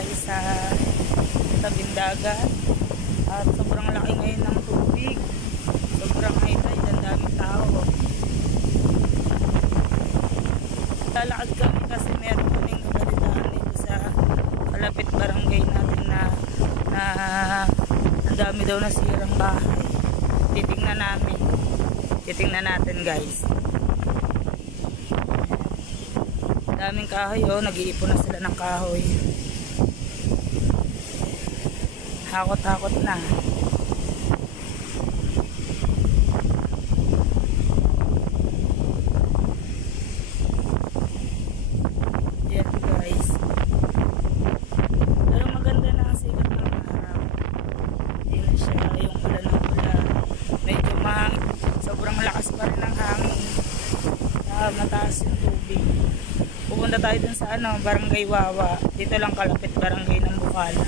tayo sa tabing dagat at sobrang laki ngayon ng tubig, sobrang high tide, ang daming tao. Lalakad kami kasi meron kaming nabalitaan dito sa kalapit barangay natin na ang dami daw nasirang bahay. Titingnan natin guys. Daming kahoy, oh, nag-iipon na sila ng kahoy. Hakot-hakot na. Yan guys. Pero maganda na ang sikat ng araw. Hindi na siya yung ulan ng ulan. Medyo sobrang lakas pa rin ang hangin. Mataas yung tubig. Pupunta tayo dun sa Barangay Wawa. Dito lang kalapit barangay ng Bukala.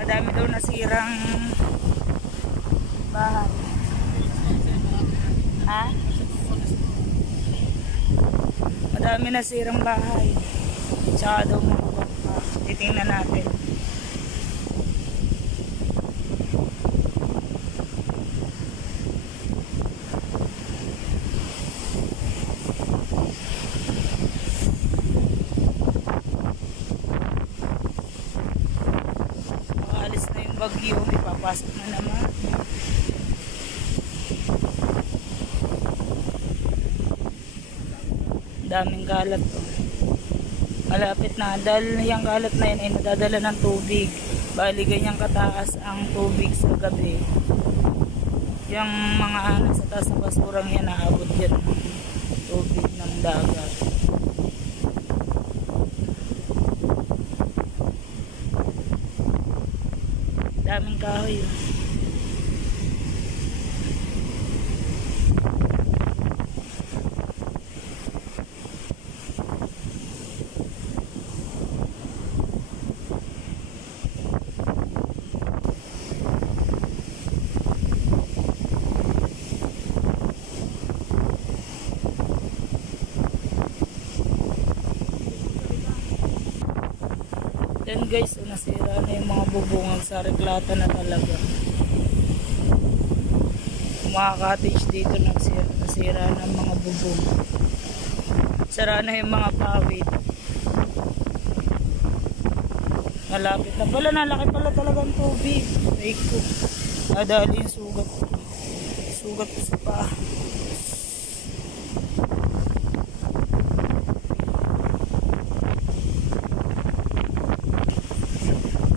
Madami daw nasirang bahay. Ha? Madami nasirang bahay. Tsaka daw mga bangka. Titingnan natin. Bagyo, may papasok na naman. Daming kalat to. Malapit na, dahil yung kalat na yun ay nadadala ng tubig. Bali ganyang kataas ang tubig sa gabi. Yung mga anak sa taas ng basurang yan, naabot yan ng tubig ng dagat. Daming kahoy. Yan guys, nasira na yung mga bubungan sa reklata na talaga. Mga cottage dito nasira ng mga bubong. Sira na yung mga pawid. Malapit na pala, nalaki pala talagang tubig. Ay ko, nadali yung sugat ko sa paa.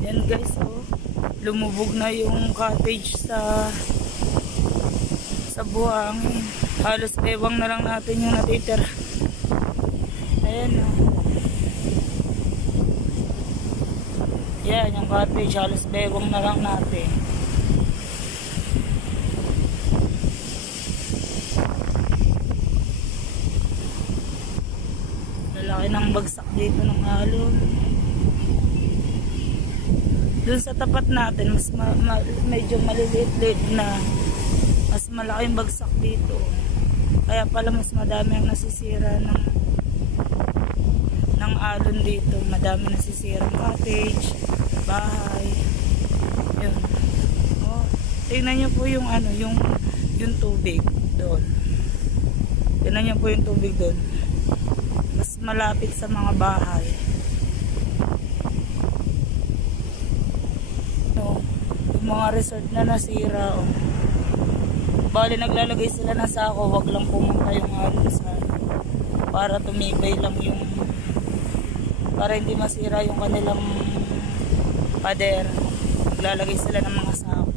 Yan guys, oh, lumubog na yung cottage sa buhangin. Halos bewang na lang natin yung natitira. Ayan, oh. Yan, yung cottage, halos bewang na lang natin. Lalaki ng bagsak dito ng alon. Doon sa tapat natin, mas medyo maliliit-liit na, mas malaking bagsak dito. Kaya pala mas madami ang nasisira ng alon dito. Madami nasisira ng cottage, bahay. Yun. Oh, tingnan nyo po yung yung tubig doon. Tingnan nyo po yung tubig doon. Mas malapit sa mga bahay. Mga resort na nasira, oh. Bali naglalagay sila na sako, wag lang pumunta yung alon sa para tumibay lang yung, para hindi masira yung kanilang pader. Naglalagay sila ng mga sako.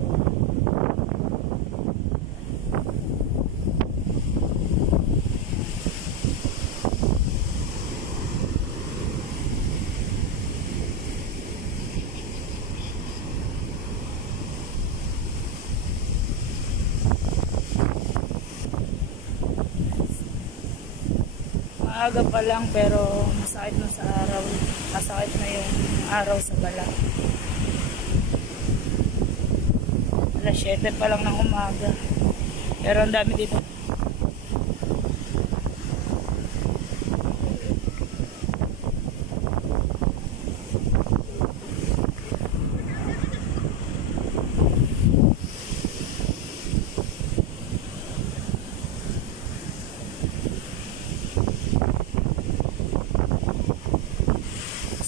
Maaga pa lang pero masakit na sa araw. Masakit na yung araw sa balat. Alas 7 pa lang ng umaga. Pero ang dami dito.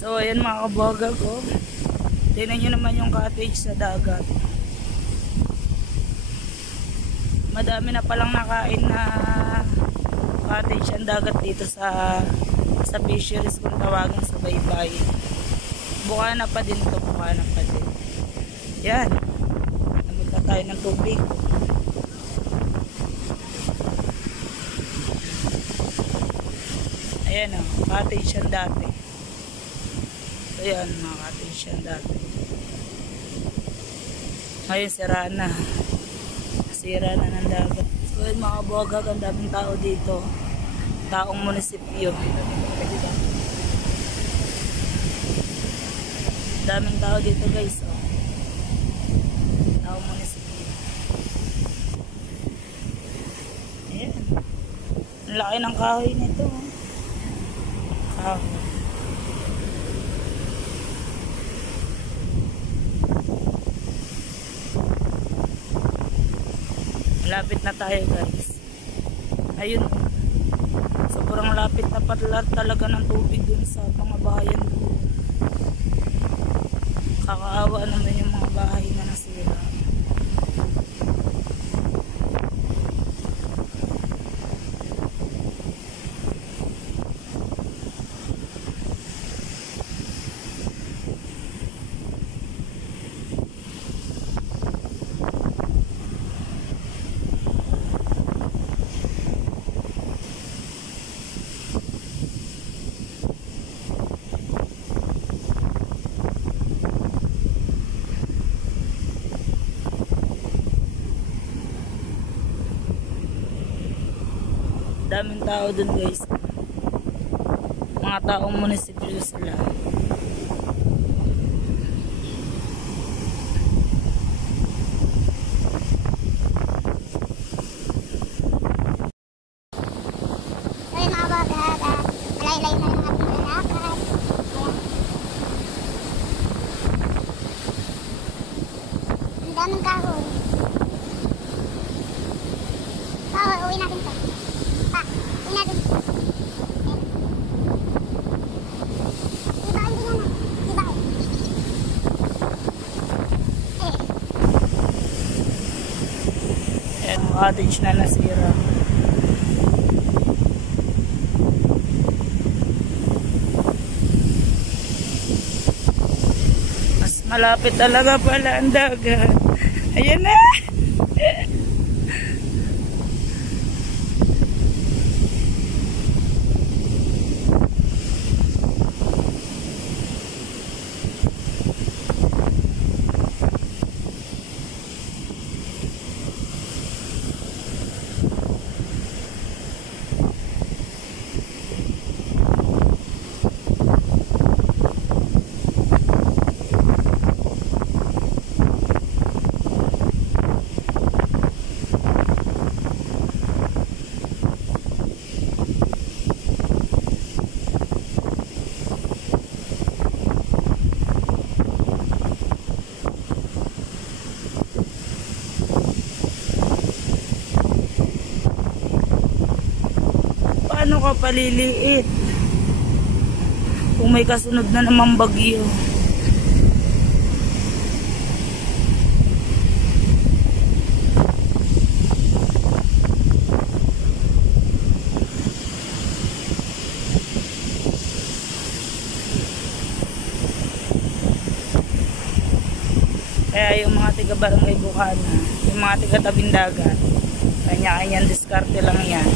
So ayan mga kabuhagag ko. Tingnan nyo naman yung cottage sa dagat. Madami na palang nakain na cottage ang dagat dito sa fisheries kung tawagin sa baybay. Bukana pa din to, bukana pa din. Yan. Namunta tayo ng tubig. Ayan o, cottage yan dati. Ayan, mga cottage yan dati. Ngayon sira na. Sira na ng dagat. So yun mga kabogag, ang daming tao dito. Taong munisipyo. Daming tao dito guys. Oh. Taong munisipyo. Ayan. Ang laki ng kahoy nito. Oh. Kahoy. Lapit na tayo guys. Ayun. Sobrang lapit na pala talaga ng tubig dun sa mga bahayan doon. Kakaawa naman yung mga bahay na nasira. Daming tao dun guys. Mga taong munisipyo sila. Ayun mga kabogag, malay-lay na lang ating lalakad. Ang daming kahoy. Uwi natin to. Uwi natin. Diba, hindi naman. Diba? Ayan, cottage na nasira. Mas malapit talaga pala ang dagat. Ayan na! Paano ka paliliit kung may kasunod na namang bagyo? Kaya yung mga tiga Barangay Bukana, yung mga tiga Tabing Dagat, kanya-kanyang diskarte lang yan.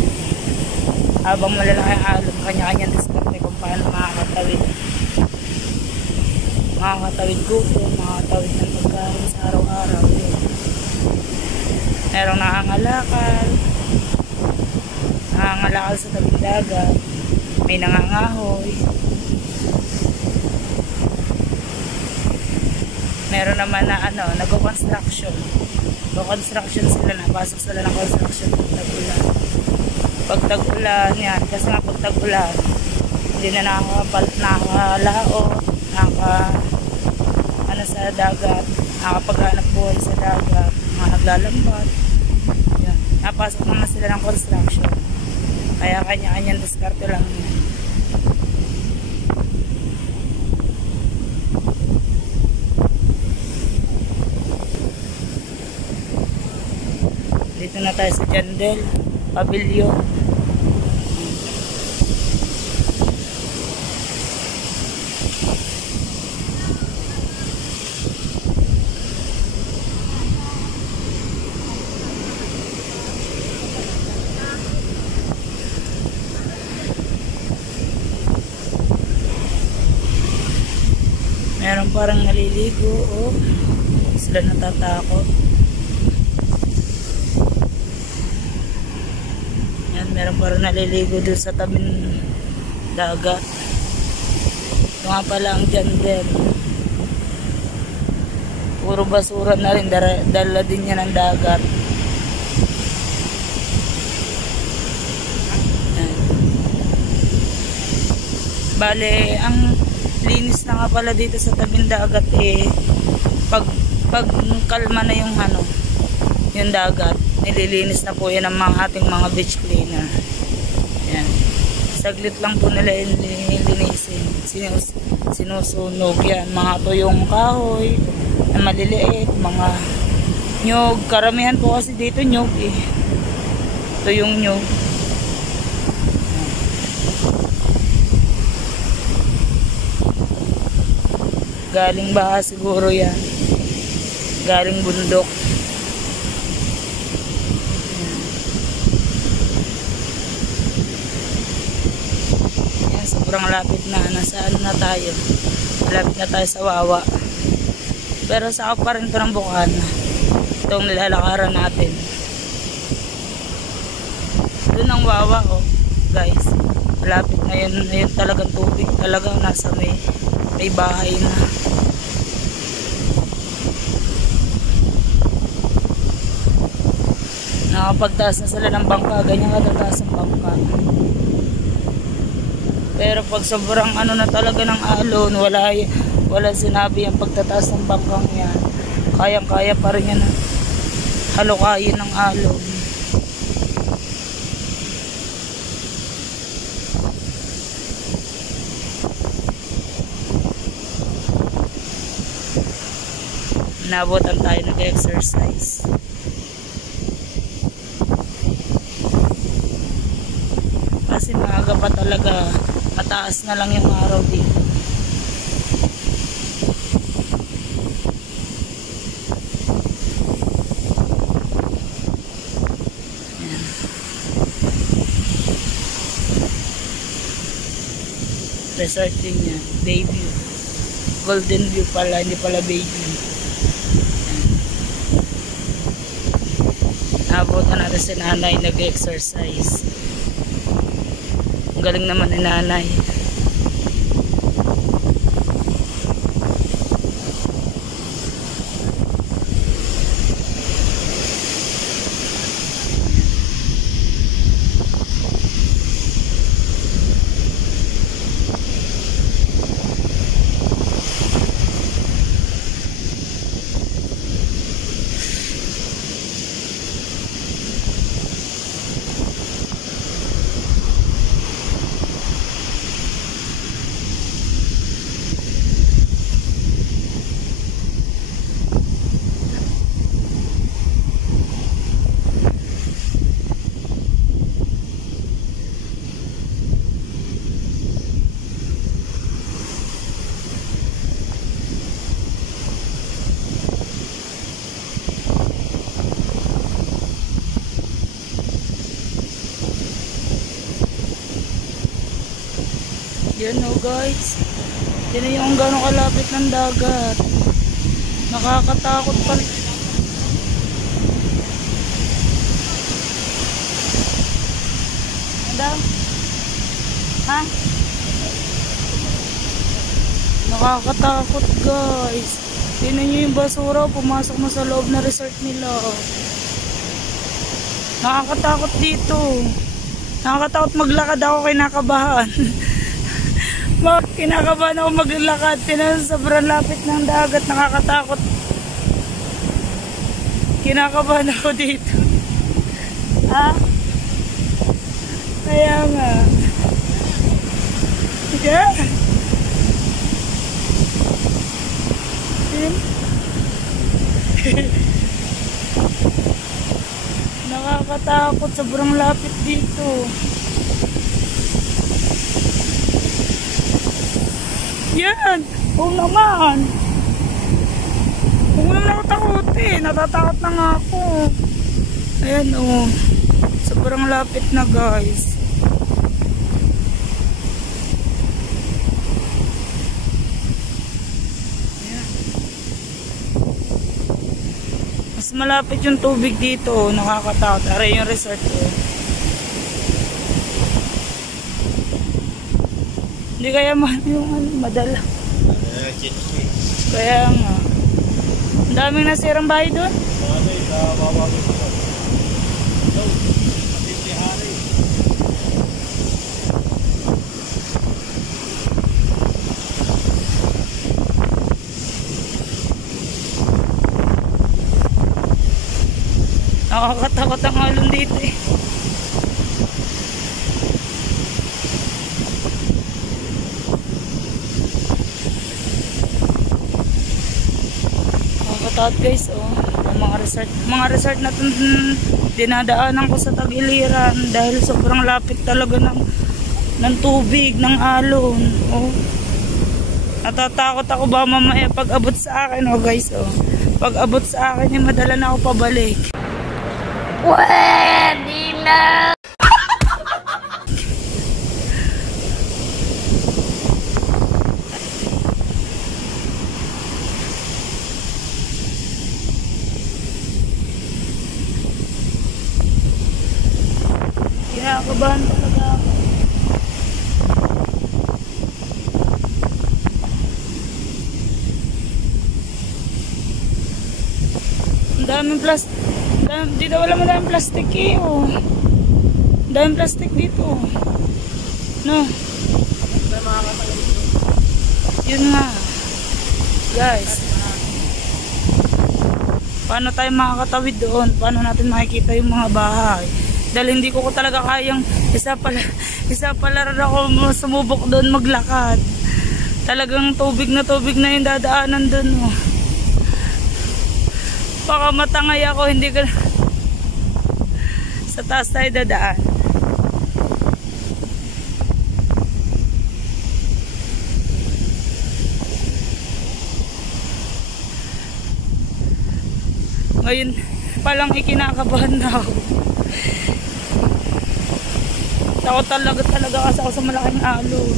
Habang malalaki ang alon, kanya-kanyang diskarte kung paano makakatawid. Makakatawid gutom, makakatawid ng pagkain sa araw-araw. Merong nangangalakal sa Tabing Dagat, may nangangahoy. Meron naman na nag-construction. Go-construction sila, napasok sila ng construction pag tag-ulan yan. Kasi nga pag tag-ulan, hindi na nakakalaot, sa dagat, nakapaghanap buhay sa dagat, mga naglalambat. Yan. Napasok naman sila ng construction. Kaya kanya-kanyang diskarte lang yan. Dito na tayo sa Jandel Pavilion. Meron parang naliligo, oh. Sila natatakot. Yan, meron parang naliligo doon sa tabing dagat. Ito nga pala ang Jandel. Puro basura na rin, dala din yan ng dagat. Yan. Bale, ang linis na nga pala dito sa tabing dagat eh, pag kalma na yung yung dagat, nililinis na po yan ng mga ating mga beach cleaner. Yan. Saglit lang po nila linisin. Sinusunog yan. Mga tuyong kahoy na maliliit, mga nyog. Karamihan po kasi dito nyog eh. Tuyong nyog. Galing baha siguro yan. Galing bundok. Yan, sobrang lapit na. Nasa na tayo. Malapit na tayo sa Wawa. Pero sa pa rin ito ng Bukana. Itong nilalakaran natin. Doon ang Wawa, oh. Guys. Malapit na yun. Yun talagang tubig. Talagang nasa may bahay na. Nakapagtaas na sila ng bangka, ganyan katataas ang bangka. Pero pag sobrang na talaga ng alon, wala sinabi ang pagtataas ng bangkang yan. Kayang-kaya pa rin yan halukayin ng alon. Nabotan tayo nag-exercise. Kasi maaga pa talaga, mataas na lang yung araw dito. Ayan. Resort din yan, Bayview. Golden View pala, hindi pala Bayview. Nabutan natin si nanay nag-exercise. Ang galing naman ni nanay. Yan o guys. Yan yung gano'ng kalapit ng dagat. Nakakatakot pa rin. Madam? Ha? Nakakatakot guys. Tingnan nyo yung basura. Pumasok na sa loob na resort nila. Nakakatakot dito. Nakakatakot maglakad ako, kinakabahan. Kinakabahan ako maglakad. Sobrang lapit ng dagat. Nakakatakot. Kinakabahan ako dito. Ha? Kaya nga. Yeah. Ayan. Nakakatakot, sobrang lapit dito. Yan! Oo naman! Huwag mo naman ako takutin. Natatakot na nga ako. Ayan o. Sobrang lapit na guys. Ayan. Mas malapit yung tubig dito. Nakakatakot. Aray yung resort ko. Hindi kaya yung madala. Kaya nga. Ang daming nasirang bahay doon. Nakakatakot ang alon dito eh. Nakakatakot guys oh. Ang mga resort na dinadaanan ko sa Tagiliran dahil sobrang lapit talaga ng tubig, ng alon. Oh. Natatakot ako ba mamaya pag abot sa akin oh guys oh. Pag abot sa akin yung madala na ako pabalik. Pwede na! Kinakabahan talaga ako. Ang daming plastic. Dito wala mo daming plastic eh oh. Daming plastic dito. No. Yun nga. Guys. Paano tayo makakatawid doon? Paano natin makikita yung mga bahay? Dahil hindi ko talaga kayang isa pala rin ako sumubok doon maglakad. Talagang tubig na yung dadaanan doon oh. Baka matangay ako, hindi ka sa taas tayo dadaan. Ngayon palang ikinakabahan na ako. Takot talaga kasi ako sa malaking alon.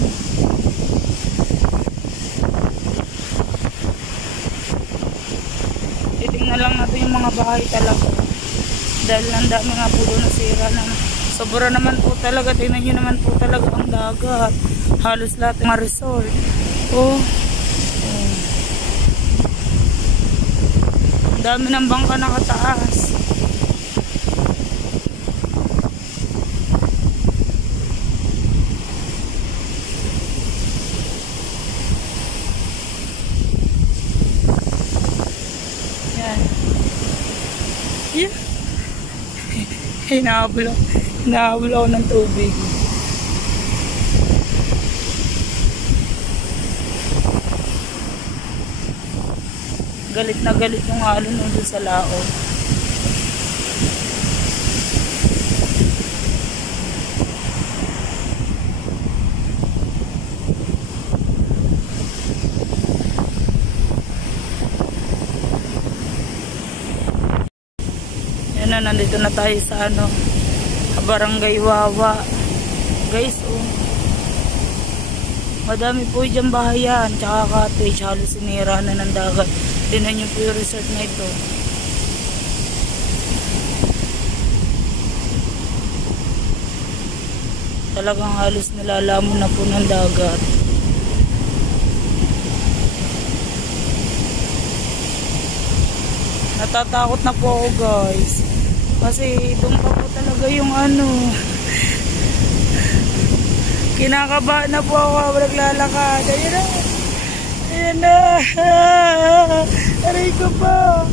Titingnan lang natin yung mga bahay talaga. Dahil ang dami nga po doon nasira na. Sobra naman po talaga. Tingnan nyo naman po talaga ang dagat. Halos lahat ng mga resort. Oh. Ang dami ng bangka nakataas. Yeah. Hinahabol ako ng tubig. Galit na galit yung alon doon sa laot. Nandito na tayo sa Barangay Wawa guys oh. Madami po dyan bahayan tsaka cottage, halos sinira na ng dagat. Tingnan nyo po yung resort na ito. Talagang halos nilalamon na po ng dagat. Natatakot na po ako guys. Kasi doon pa po talaga yung kinakabahan na po ako naglalakad. Ayan na. Ayan na. Aray ko pa.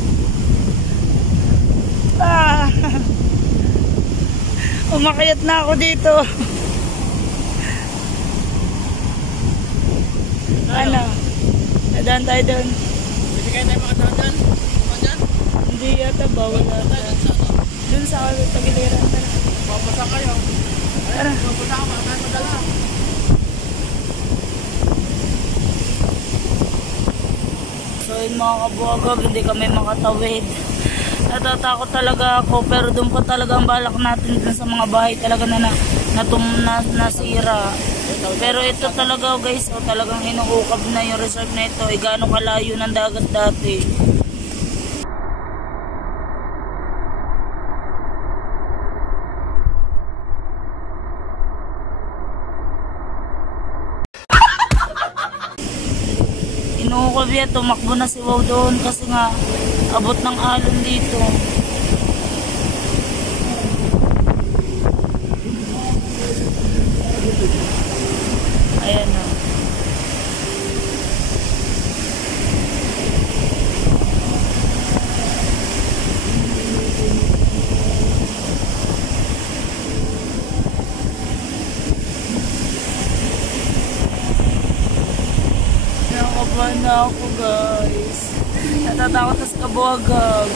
Umakyat na ako dito. Nadaan tayo doon. kaya tayo makatahan dyan? Dyan? Hindi yata, bawal ata. Dun sa Tagiliran na. Babasa kayo. Tara. Babasa ka, makatahan madala. So yun mga kabuhagag, hindi kami makatawid. Natatakot talaga ako, pero doon pa talaga ang balak natin dun sa mga bahay talaga na nasira. Pero ito talaga guys, talagang inuukab na yung resort na ito. Gaano kalayo ng dagat dati. Inuukab yan, tumakbo na si Wow doon kasi nga abot ng alon dito. Ayan o. Nakabahan na ako guys. Natatakot na sa kabuhagag.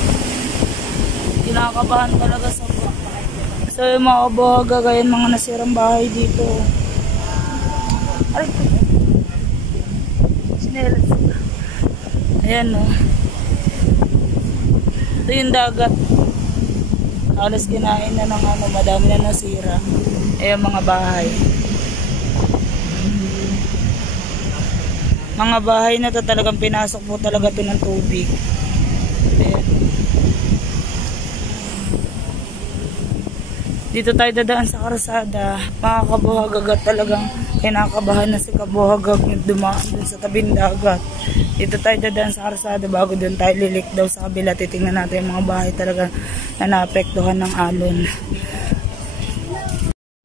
Kinakabahan talaga sa bahay. So yung mga kabuhagag, ayan mga nasirang bahay dito. Aray, sinelas. Ayan o. Ito yung dagat. Halos kinain na ng madami na nasira. Ayan mga bahay. Mga bahay na to talagang pinasok po talaga ito ng tubig. Ayan. Dito tayo dadaan sa karsada. Mga kabuhagag, talagang kinakabahan na si kabuhagag yung dumaan dun sa tabing dagat. Dito tayo dadaan sa karsada bago dun tayo lilik daw sa kabila. Titingnan natin yung mga bahay talaga na naapektuhan ng alon.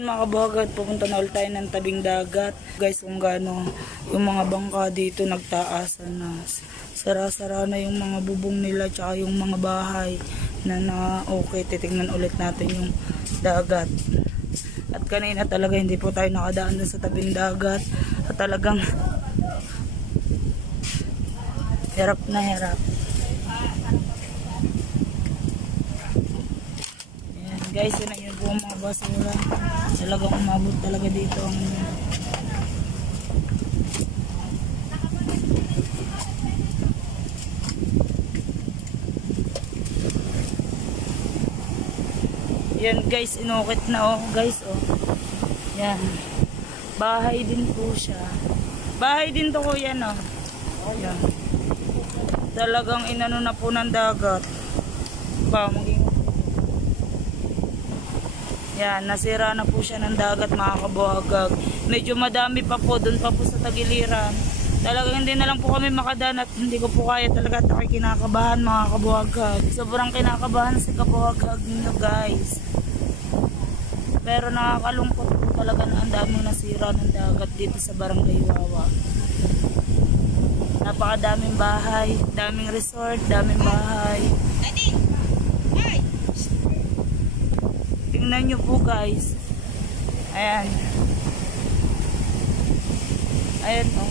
Mga kabuhagad, pupunta na ulit tayo ng tabing dagat. Guys, kung gaano yung mga bangka dito nagtaasan na. Sara-sara na yung mga bubong nila tsaka yung mga bahay na okay. Titingnan ulit natin yung dagat. At kanina talaga hindi po tayo nakadaan dun sa tabing dagat. At talagang hirap na hirap. Ayan guys, yun na yun po mga basura. Talagang umabot talaga dito ang yan guys, inukit na guys yan, bahay din po siya, bahay din to kuya no. Yan, talagang inano na po ng dagat ba, yan, nasira na po siya ng dagat mga kabuhagag. Medyo madami pa po, dun pa po sa Tagiliran. Talagang hindi na lang po kami makadaan at hindi ko po kaya talaga at ako'y kinakabahan mga kabuhagag. Sobrang kinakabahan si kabuhagag nyo guys. Pero nakakalungkot po talaga na ang daming nasira ng dagat dito sa Barangay Wawa. Napakadaming bahay, daming resort, daming bahay. Tingnan nyo po guys. Ayan. Ayan o.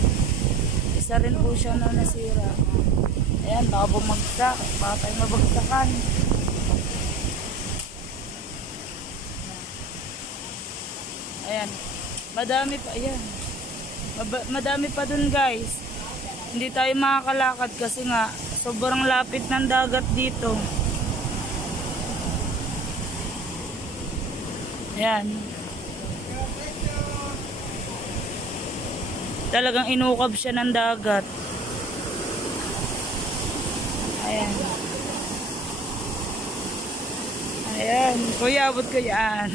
Isa rin po siya na nasira. Ayan, baka bumagsak. Baka tayo mabagsakan. Ayan. Madami pa. Ayan. Madami pa dun guys. Hindi tayo makakalakad kasi nga sobrang lapit ng dagat dito. Ayan. Talagang inukab siya ng dagat. Ayan. Ayan. Kuya, abot ko yan.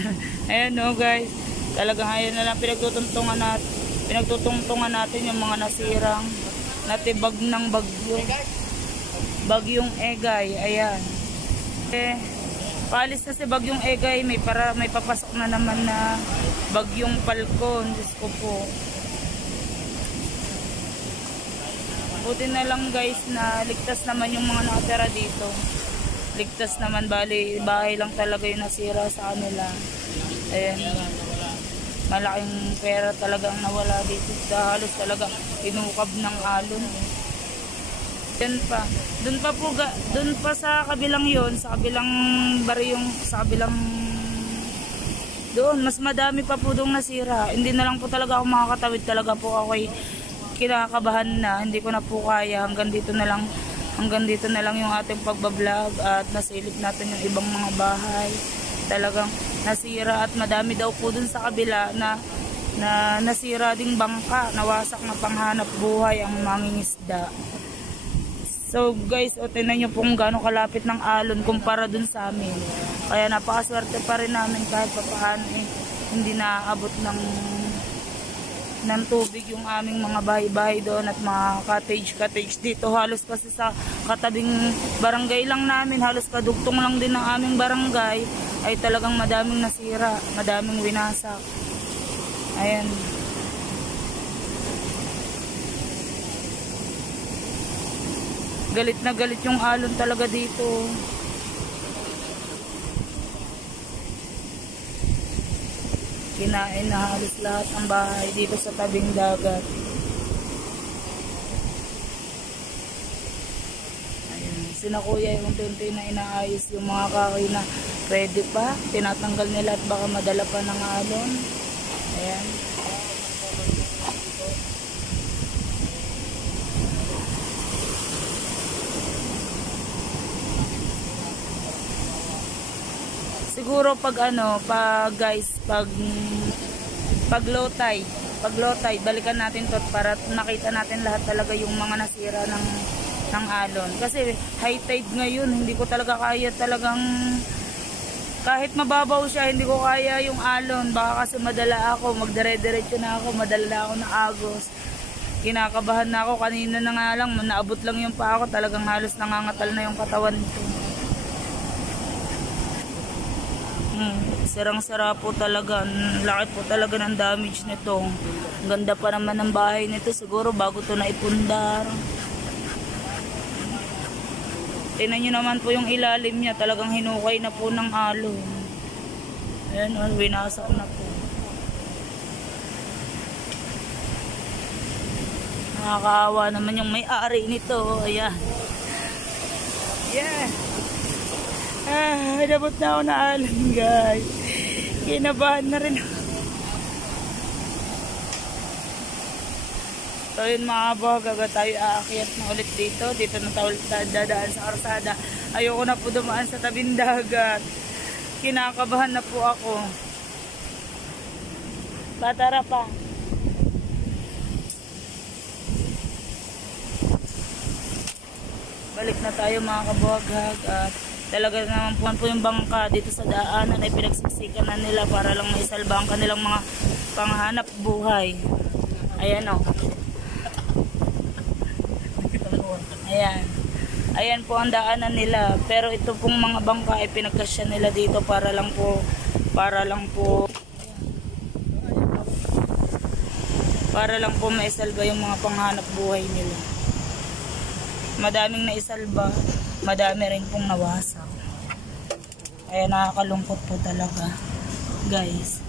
Ayan no guys. Talagang ayan na lang pinagtutungtungan natin yung mga nasirang natibag ng bagyo. Bagyong Egay. Ayan. Paalis na si Bagyong Egay, may papasok na naman na Bagyong Falcon. Diyos ko po. Buti na lang guys na ligtas naman yung mga nakatira dito. Ligtas naman, bali bahay lang talaga yung nasira sa kanila. Ayan. Malaking pera talaga ang nawala dito. Halos talaga inukab ng alon. Yan pa. Doon pa sa kabilang yon, sa kabilang bariyong, sa kabilang doon, mas madami pa po doong nasira. Hindi na lang po talaga ako makakatawid. Talaga po ako ay kinakabahan na. Hindi ko na po kaya. Hanggang dito na lang yung ating pagbablog at nasilip natin yung ibang mga bahay. Talagang nasira at madami daw po doon sa kabila na nasira ding bangka. Nawasak na panghanap buhay ang mangingisda. So guys, tingnan nyo kung gaano kalapit ng alon kumpara dun sa amin. Kaya napakaswerte pa rin namin kahit papaano hindi naaabot ng tubig yung aming mga bahay-bahay doon at mga cottage dito. Halos kasi sa katabing barangay lang namin, halos kadugtong lang din ng aming barangay ay talagang madaming nasira, madaming winasak. Ayan. Galit na galit yung alon talaga dito. Kinain na halos lahat ang bahay dito sa tabing dagat. Ayun. Sina kuya yung unti-unti na inaayos yung mga kahoy na pwede pa. Tinatanggal nila at baka madala pa ng alon. Ayan. Siguro pag low tide, balikan natin to para nakita natin lahat talaga yung mga nasira ng alon. Kasi high tide ngayon, hindi ko talaga kaya talagang, kahit mababaw siya, hindi ko kaya yung alon. Baka kasi madala ako, magdire-diretso na ako, madala na ako ng agos. Kinakabahan na ako, kanina na nga lang, naabot lang yung paa ko, talagang halos nangangatal na yung katawan nito. Sirang-sira po talaga. Laki po talaga ng damage nito. Ang ganda pa naman ng bahay nito. Siguro bago to na ipundar. Tingnan nyo naman po yung ilalim niya. Talagang hinukay na po ng alon. Ayan, winasak na po. Nakakaawa naman yung may-ari nito. Ayan. Yeah. Nabot na ako na alon, guys. Kinabahan na rin ako. So yun mga bogaga, tayo aakyat na ulit dito. Dito na tayo dadaan sa karsada. Ayoko na po dumaan sa tabing dagat. Kinakabahan na po ako. Patara pa. Balik na tayo mga kabuhagag at talaga naman po yung bangka dito sa daanan ay pinagsiksikan na nila para lang maisalba ang kanilang mga panghanap buhay. Ayan o. Ayan. Ayan po ang daanan nila. Pero ito pong mga bangka ay pinagkasya nila dito para lang po maisalba yung mga panghanap buhay nila. Madaming naisalba, madami rin pong nawasak. Kaya nakakalungkot po talaga, guys.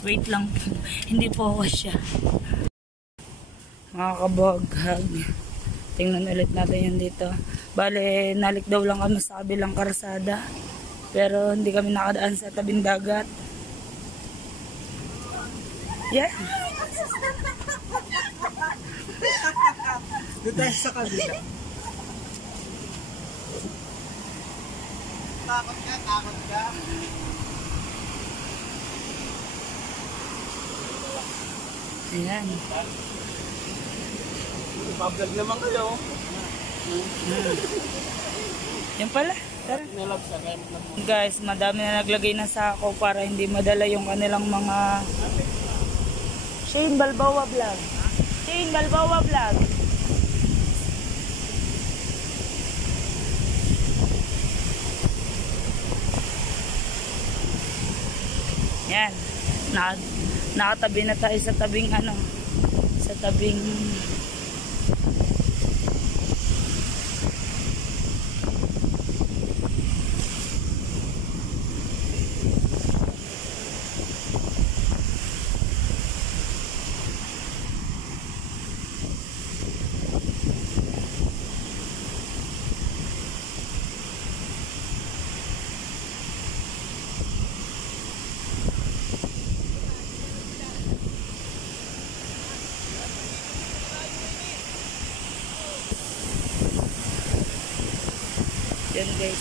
Wait lang po, hindi po ako siya. Mga kabuhaghag, tingnan ulit natin yan dito. Bale, nalik daw lang kami sa kabilang karsada, pero hindi kami nakadaan sa tabing dagat. Yeah. Dito sa kabila. Takot ka. Ayan. Ipa-vlog naman kayo. Yan pala. Tara. Guys, madami na naglagay na sako para hindi madala yung kanilang mga Shane Balboa Vlog. Shane Balboa Vlog. Yan. Nakatabi na tayo sa tabing sa tabing Ayan guys.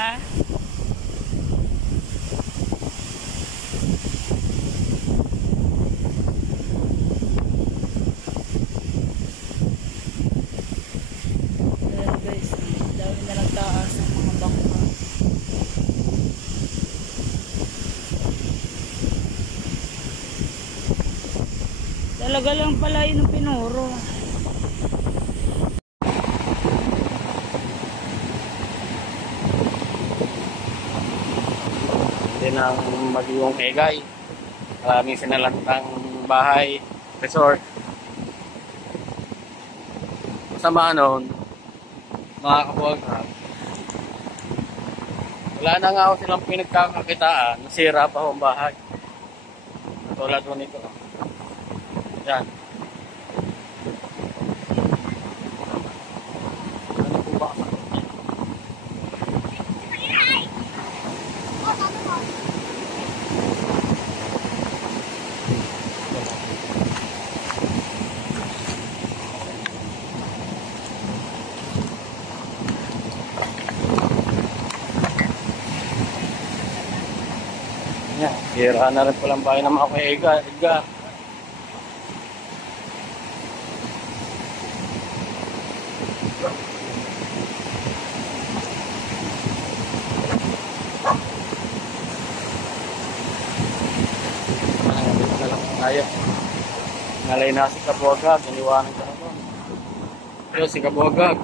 Ha? Ayan guys, dami na nagtaas ng mga bangka. Talaga lang pala yun ang pinuro. Hindi na mag-iwang egay. Maraming sinalantang bahay, resort. Masama noon, mga kabuwag-hag. Wala na nga ako silang pinagkakakitaan. Nasira pa ang bahay. Tulad mo nito. Yan. Ano po ba kasama? Yan. Sira na rin palang bahay ng mga kuya. Na lang tayo. Ngalay na si Kabuwagag, iniwanan ko na to. Pero si Kabuwagag,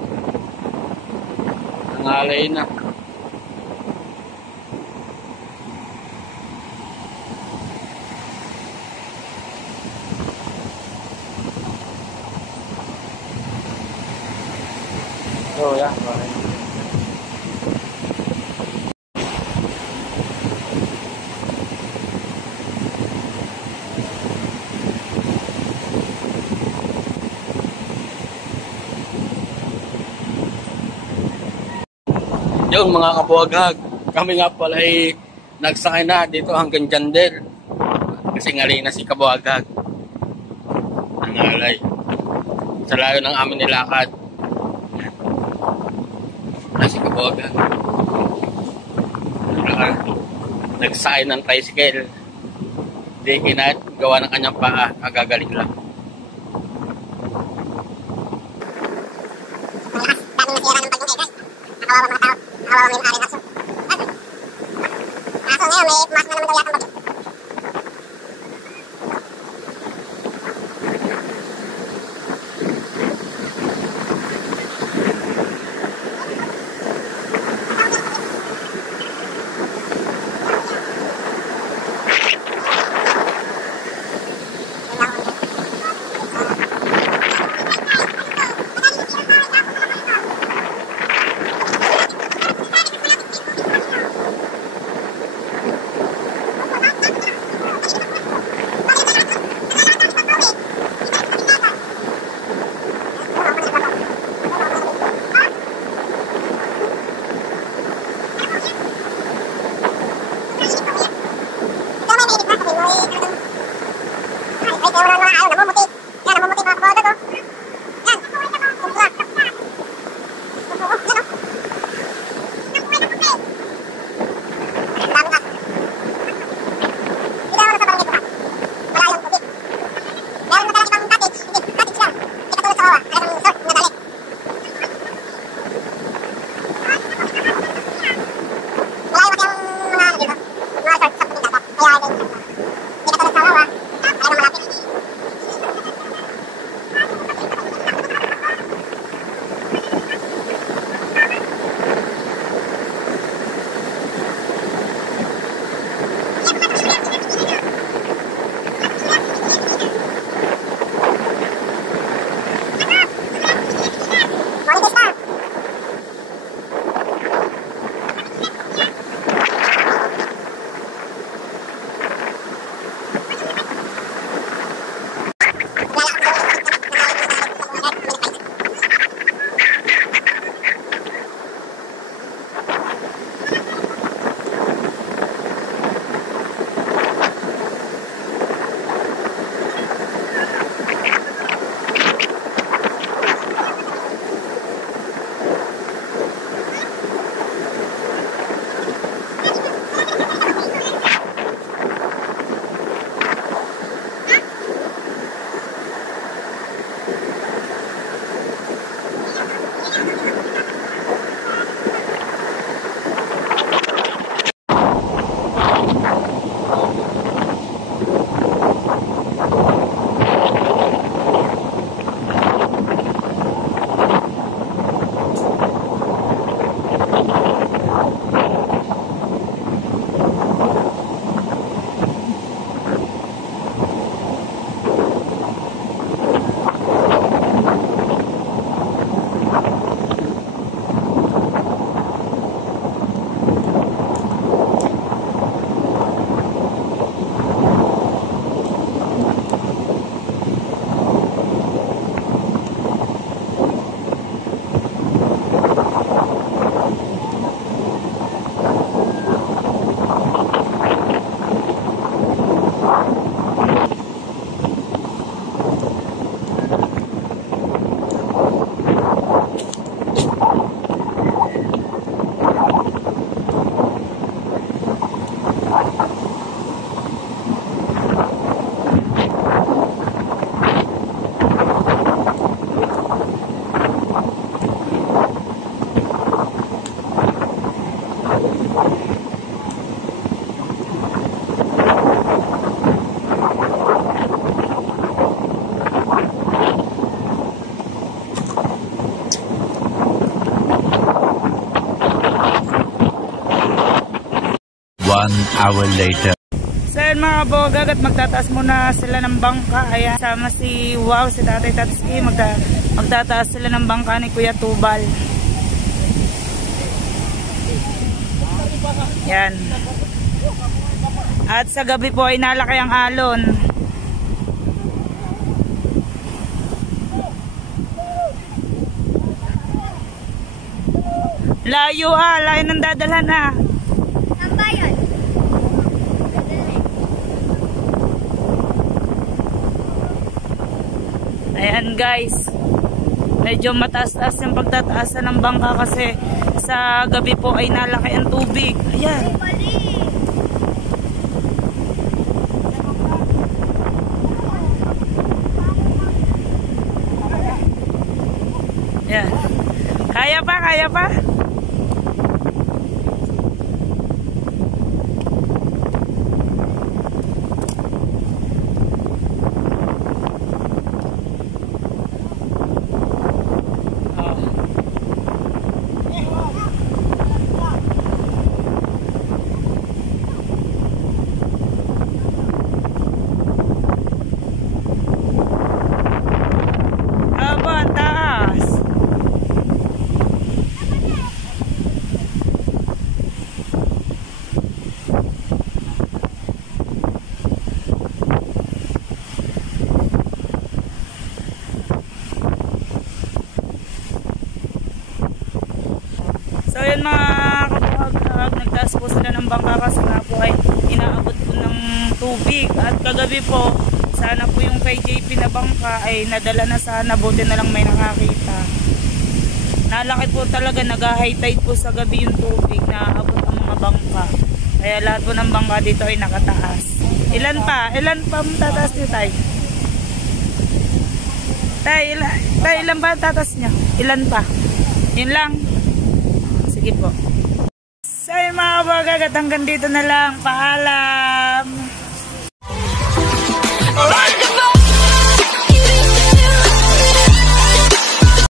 nangalay na. So, yan. Yung mga kabuwagag, kami nga pala ay nagsakay na dito hanggang Jandel. Kasi ngalay na si Kabuwagag. Nangalay. Sa layo ng amin nilakad. Si Kabuwagag. Nagsakay ng tricycle. Hindi kinagawa ng kanyang paa. Agagaling lang. hour later. So yun mga kabogag, at magtataas muna sila ng bangka. Ayan, sama si Wow, si Tatay Tatsuki. Magtataas sila ng bangka ni Kuya Tubal. Yan. At sa gabi po ay nalaki ang alon. Layo layo ng dadalhan Saan ba yun? Ayan guys, medyo mataas-taas yung pagtataasan ng bangka kasi sa gabi po ay nalaki ang tubig. Ayan. Ayan. Kaya pa, kaya pa. So yun mga kapag nagtaas po sila ng bangka kasi nga po ay inaabot po ng tubig. At kagabi po, sana po yung kay JP na bangka ay nadala na sana, buti na lang may nakakita. Nalaki po talaga, nag-high tide po sa gabi yung tubig, naabot ang mga bangka. Kaya lahat po ng bangka dito ay nakataas. Ilan pa tataas niyo tay? Tay, ilan pa tataas niyo? Ilan pa? Yun lang. Sige po. So yun mga kabogag, at hanggang dito na lang. Paalam! Alright!